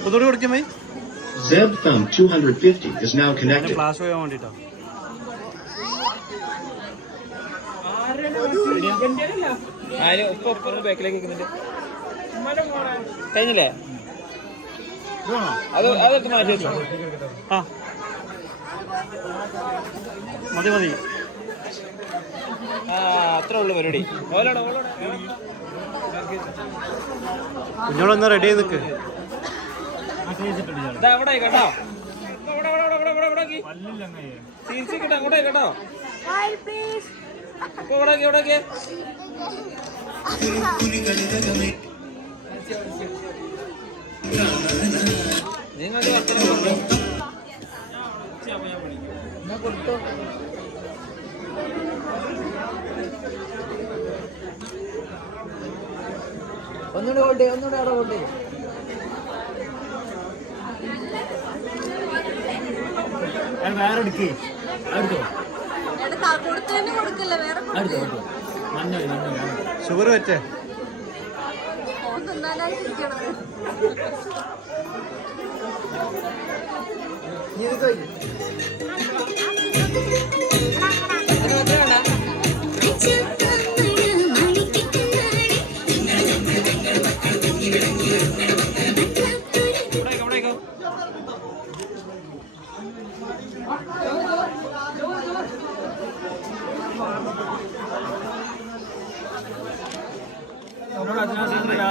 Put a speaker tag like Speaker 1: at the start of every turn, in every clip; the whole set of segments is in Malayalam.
Speaker 1: ഒന്നുകൂടി കൊടുക്കാൻ മതി
Speaker 2: Zeb Thumb 250 is now connected.
Speaker 1: Class പോകാൻ വേണ്ടിട്ടോ.
Speaker 3: ആര്? ഇപ്പൊ ഇപ്പൊ ബാക്കിലേക്ക് വെക്കുന്നുണ്ട് കഴിഞ്ഞില്ലേ? അത് അതെടുത്ത് മാറ്റി വെച്ചോ.
Speaker 1: ആ. മതി മതി.
Speaker 3: അത്രേ ഉള്ളൂ പരിപാടി.
Speaker 1: കുഞ്ഞോളൊന്ന് റെഡി ആയി നിൽക്ക്
Speaker 3: ഇതാ അവിടെ കേട്ടോ. കിട്ടാ. അങ്ങോട്ടേ കേട്ടോ ഇവിടെ ഇവിടെ നിങ്ങൾക്ക്
Speaker 4: ഒന്നുകൂടെ കൊണ്ടേ ഒന്നുകൂടെ അവിടെ കൊണ്ടേ.
Speaker 1: വേറെ എടുക്കേ. ഷുഗർ പറ്റേ
Speaker 4: നീ ഇത്.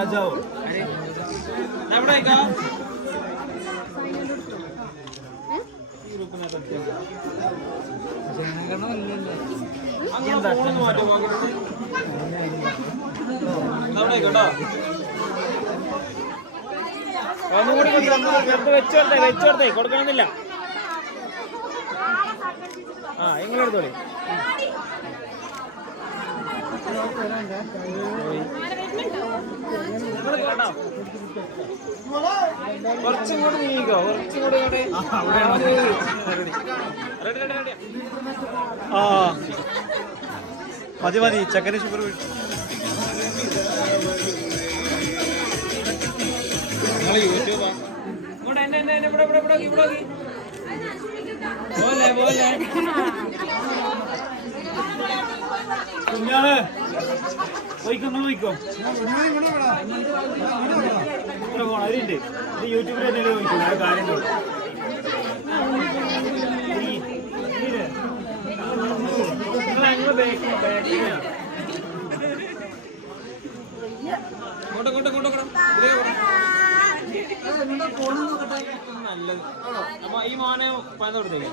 Speaker 1: രാജാവ്
Speaker 3: ഇവിടെ ഒന്നുകൂടി വെച്ചോട്ടെ വെച്ചോട്ടെ കൊടുക്കണമെന്നില്ല. ആ നിങ്ങളെടുത്തോളി കുറച്ചും കൂടി കുറച്ചും
Speaker 1: ആ മതി മതി. ചക്കര ഷുഗർ
Speaker 3: നിങ്ങൾ യൂട്യൂബാ ഇങ്ങോട്ട് എന്റെ എന്റെ എന്റെ ഇവിടെ ഇവിടെ ഇവിടെ ഇവിടെ പോലെ പോലെ.
Speaker 1: കുഞ്ഞാൾ പോയിക്കോ നിങ്ങൾ പോയിക്കോ ഇവിടെ പോണം അതിലുണ്ട് ഇത് യൂട്യൂബിൽ എന്തെങ്കിലും പോയിക്കോ അത് കാര്യം നോക്ക്. ഈ, ഇതിൽ. നിങ്ങൾ
Speaker 3: ഈ മോനെ പത കൊടുത്തേക്ക്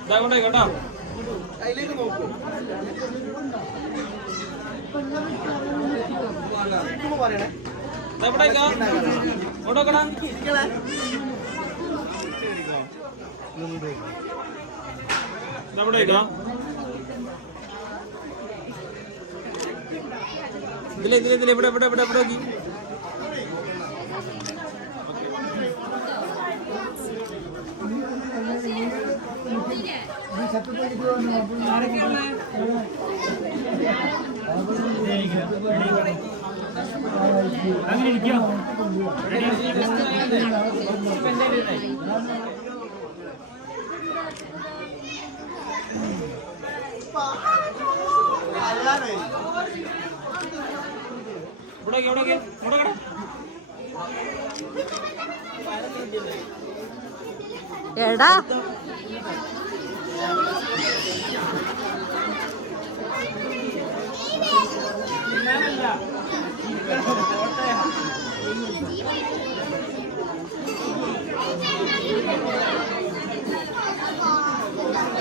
Speaker 3: ഇതാ കൊണ്ടേ കേട്ടോ ഇതാ ഇവിടെ ഇരിക്കാം. ഇങ്ങോട്ട് നോക്കടാ. ഇതാ ഇവിടെ ഇരിക്കാം. ഇതിലെ ഇതിലെ ഇതിലെ ഇവിടെ ഇവിടെ ഇവിടെ ഇവിടെ നോക്കി
Speaker 1: അങ്ങനെ ഇരിക്കാം
Speaker 3: ഇവിടെ Thank ഇവിടെ നോക്കി. ഇങ്ങോട്ട് നോക്കടാ.
Speaker 5: എടാ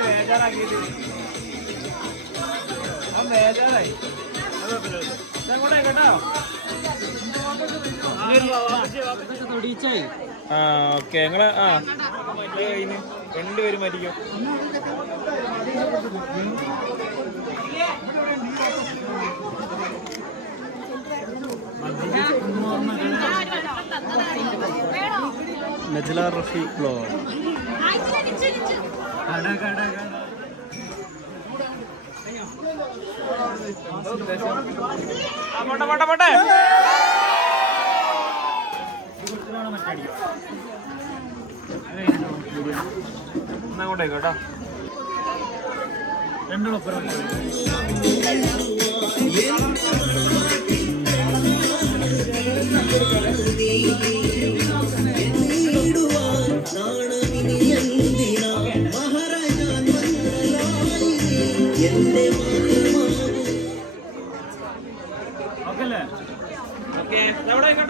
Speaker 3: ബേജാറാക്കിയിട്ട് അവൻ ബേജാറായി കേട്ടോ ആ ഓക്കെ. ഞങ്ങൾ ആ. കഴിഞ്ഞ് രണ്ടുപേരും മരിക്കും.
Speaker 6: നജ്ല റഫി ബ്ലോഗ്.
Speaker 3: പോട്ടെ പോട്ടെ പോട്ടെ എന്നാ അങ്ങോട്ടേക്ക് കേട്ടോ
Speaker 6: രണ്ടോടൊപ്പം ഓക്കെ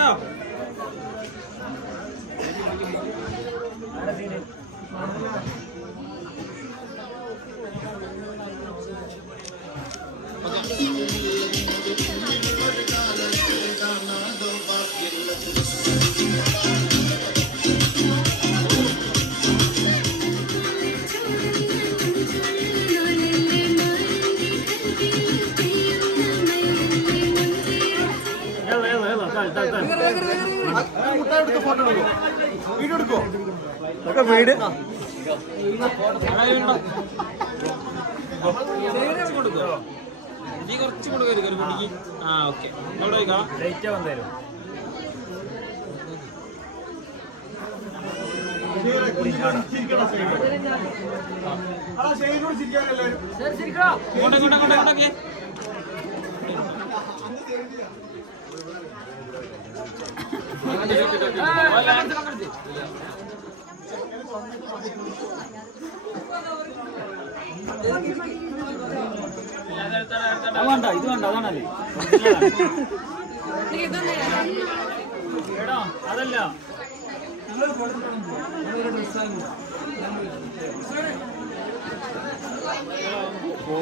Speaker 3: കേട്ടോ
Speaker 7: വീഡിയോ എടുക്കോ
Speaker 6: വീട്
Speaker 3: കൊടുക്കോ നീ കുറച്ച് കൊടുക്കരുത് ആ ഓക്കെ എവിടെ
Speaker 6: ലൈറ്റാ
Speaker 3: ഇങ്ങോട്ട് ഇങ്ങോട്ടൊക്കെ.
Speaker 6: അത് വേണ്ട ഇത് വേണ്ട അതാണല്ലേ? അതല്ല.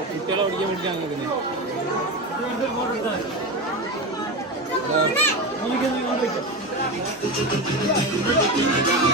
Speaker 3: കുട്ടികളെ പഠിക്കാൻ വേണ്ടിയിട്ടാണ് Yeah,
Speaker 6: yeah, yeah.